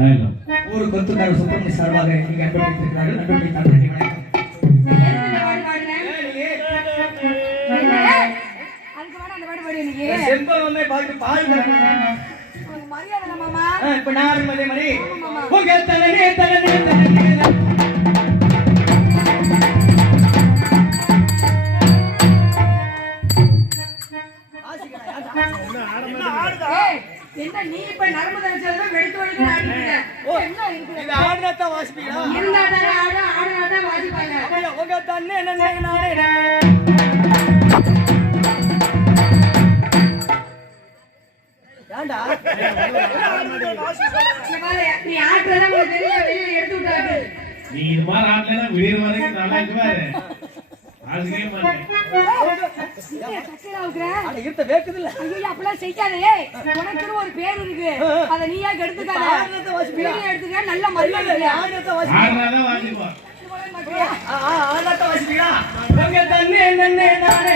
ஒரு கொத்துக்கார சுப்பிரமணிய சார்பாக நீங்க அன்பளித்திருக்கிறார்கள். நன்றி நன்றி வணக்கம். செம்பகமே பாட்டு பாடுங்க. மரியாதை மாமா. இப்ப நான் மதி உங்க தலனே தலனே தலனே என்ன நீ இப்ப நரம்பு தரிச்சத வெடுத்து வெடுத்து ஆடிட்டீங்க. என்ன இருக்கு? இது ஆடுறத வாசிப்பீங்களா? இருந்தாடா ஆடுறத வாசிப்பாங்க. அப்ப உங்க தண்ணே என்ன நானே ஏண்டா நீ ஆடுறத உங்களுக்கு வெளிய எடுத்து விட்டாரு. நீ இது மாதிரி ஆடலனா விடிற வரைக்கும் நல்லா இருக்குவாரு. ஆளுக்கே மாட்டேன். அட இருட்ட வேக்குது இல்ல. ஐயோ அப்பலாம் செய்யாதே. உனக்கு ஒரு பேர் இருக்கு. அத நீயா கெடுத்துக்காத. ஆடுறத வாசிப்பீங்களா? நீ எடுத்துக்க நல்ல மரியாதை. ஆடுறத வாசிப்பீங்களா? ஆடுறதா வாசிப்பா. ஆடுறத வாசிப்பீங்களா? உங்க தண்ணே என்ன நானே